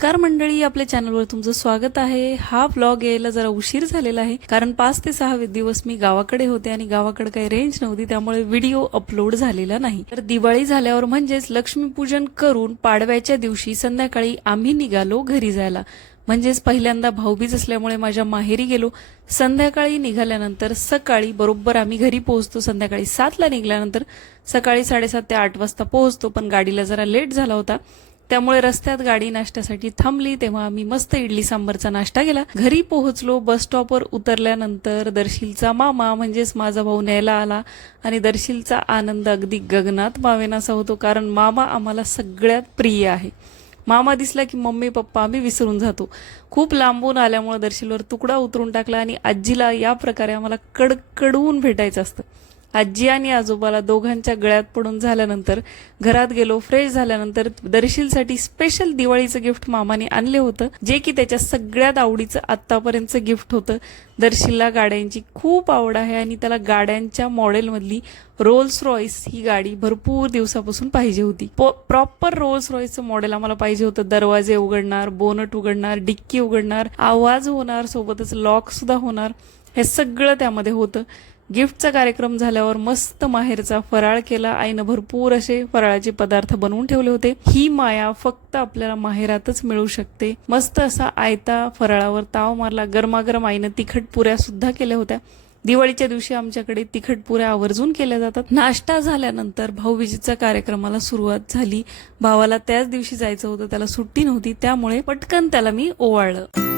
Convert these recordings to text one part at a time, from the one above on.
नमस्कार मंडळी आपल्या चॅनलवर तुमचं स्वागत आहे. हा ब्लॉग यायला जरा उशीर झालेला आहे कारण पाच ते सहा दिवस मी गावाकडे होते आणि गावाकडे काही रेंज नव्हती त्यामुळे व्हिडिओ अपलोड झालेला नाही. तर दिवाळी झाल्यावर म्हणजेच लक्ष्मीपूजन करून पाडव्याच्या दिवशी संध्याकाळी आम्ही निघालो घरी जायला. म्हणजेच पहिल्यांदा भाऊबीज असल्यामुळे माझ्या माहेरी गेलो. संध्याकाळी निघाल्यानंतर सकाळी बरोबर आम्ही घरी पोहोचतो. संध्याकाळी सातला निघाल्यानंतर सकाळी साडेसात ते आठ वाजता पोहोचतो पण गाडीला जरा लेट झाला होता. त्यामुळे रस्त्यात गाडी नाश्त्यासाठी थांबली तेव्हा आम्ही मस्त इडली सांबारचा नाश्ता केला. घरी पोहोचलो बस स्टॉपवर उतरल्यानंतर दर्शीलचा मामा म्हणजेच माझा भाऊ न्यायला आला. आणि दर्शीलचा आनंद अगदी गगनात मावेनासा होतो कारण मामा आम्हाला सगळ्यात प्रिय आहे. मामा दिसला की मम्मी पप्पा आम्ही विसरून जातो. खूप लांबून आल्यामुळे दर्शीलवर तुकडा उतरून टाकला आणि आजीला या प्रकारे आम्हाला कडकडून भेटायचं असतं. आजी आणि आजोबाला दोघांच्या गळ्यात पडून झाल्यानंतर घरात गेलो फ्रेश झाल्यानंतर दर्शीलसाठी स्पेशल दिवाळीचं गिफ्ट मामाने आणले होतं जे की त्याच्या सगळ्यात आवडीचं आत्तापर्यंतचं गिफ्ट होतं. दर्शीलला गाड्यांची खूप आवड आहे आणि त्याला गाड्यांच्या मॉडेलमधली रोल्स रॉयस ही गाडी भरपूर दिवसापासून पाहिजे होती. प्रॉपर रोल्स रॉयसचं मॉडेल आम्हाला पाहिजे होतं. दरवाजे उघडणार बोनट उघडणार डिक्की उघडणार आवाज होणार सोबतच लॉक सुद्धा होणार. हे सगळं त्यामध्ये होतं. गिफ्टचा कार्यक्रम झाल्यावर मस्त माहेरचा फराळ केला. आईनं भरपूर असे फराळाचे पदार्थ बनवून ठेवले होते. ही माया फक्त आपल्याला माहेरातच मिळू शकते. मस्त असा आयता फराळावर ताव मारला. गरमागरम आईनं तिखट पुऱ्या सुद्धा केल्या होत्या. दिवाळीच्या दिवशी आमच्याकडे तिखट पुऱ्या आवर्जून केल्या जातात. नाश्ता झाल्यानंतर भाऊबीजीच्या कार्यक्रमाला सुरुवात झाली. भावाला त्याच दिवशी जायचं होतं. त्याला सुट्टी नव्हती. त्यामुळे पटकन त्याला मी ओवाळलं.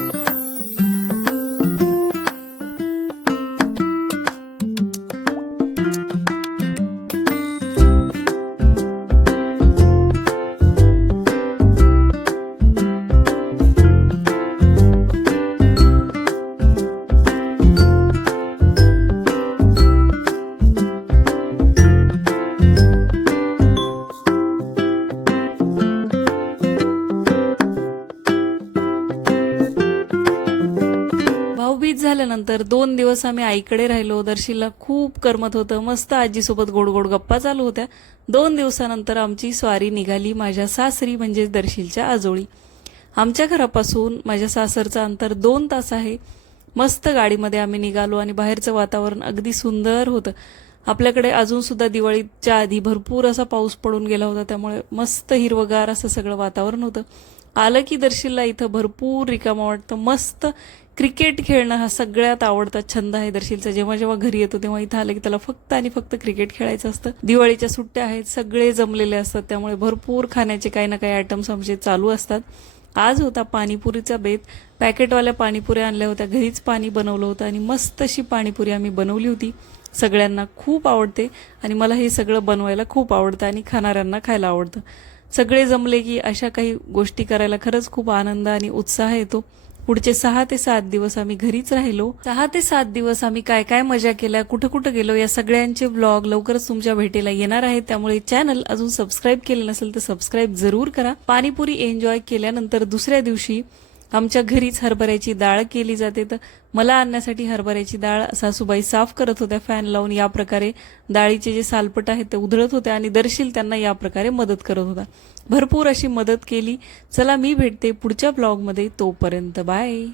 झाल्यानंतर दोन दिवस आम्ही आईकडे राहिलो. दर्शीला खूप करमत होतं. मस्त आजीसोबत गोड गोड गप्पा चालू होत्या. दोन दिवसानंतर आमची स्वारी निघाली माझ्या सासरी म्हणजेच दर्शीलच्या आजोळी. आमच्या घरापासून माझ्या सासरचं अंतर दोन तास आहे. मस्त गाडीमध्ये आम्ही निघालो आणि बाहेरचं वातावरण अगदी सुंदर होतं. आपल्याकडे अजून सुद्धा दिवाळीच्या आधी भरपूर असा पाऊस पडून गेला होता. त्यामुळे मस्त हिरवगार असं सगळं वातावरण होतं. आलं की दर्शीलला इथं भरपूर रिकामं वाटतं. मस्त क्रिकेट खेळणं हा सगळ्यात आवडता छंद आहे दर्शीलचा. जेव्हा जेव्हा घरी येतो तेव्हा इथं आलं की त्याला फक्त आणि फक्त क्रिकेट खेळायचं असतं. दिवाळीच्या सुट्ट्या आहेत सगळे जमलेले असतात. त्यामुळे भरपूर खाण्याचे काही ना काही आयटम्स आमचे चालू असतात. आज होता पाणीपुरीचा बेत. पॅकेटवाल्या पाणीपुऱ्या आणल्या होत्या. घरीच पाणी बनवलं होतं आणि मस्त अशी पाणीपुरी आम्ही बनवली होती. सगळ्यांना खूप आवडते आणि मला हे सगळं बनवायला खूप आवडतं आणि खाणाऱ्यांना खायला आवडतं. सगळे जमले की अशा काही गोष्टी करायला खरंच खूप आनंद आणि उत्साह येतो. पुढचे सहा ते सात दिवस आम्ही घरीच राहिलो. सहा ते सात दिवस आम्ही काय काय मजा केल्या कुठं कुठं गेलो या सगळ्यांचे ब्लॉग लवकरच तुमच्या भेटीला येणार आहेत. त्यामुळे चॅनल अजून सबस्क्राईब केलं नसेल तर सबस्क्राईब जरूर करा. पाणीपुरी एन्जॉय केल्यानंतर दुसऱ्या दिवशी आमच्या घरीच हरभऱ्याची डाळ केली जाते. तर मला आणण्यासाठी हरभऱ्याची डाळ सासूबाई साफ करत होत्या फॅन लावून या प्रकारे डाळीचे जे सालपट आहेत ते उधळत होते आणि दर्शील त्यांना या प्रकारे मदत करत होता. भरपूर अशी मदत केली. चला मी भेटते पुढच्या ब्लॉगमध्ये. तोपर्यंत बाय.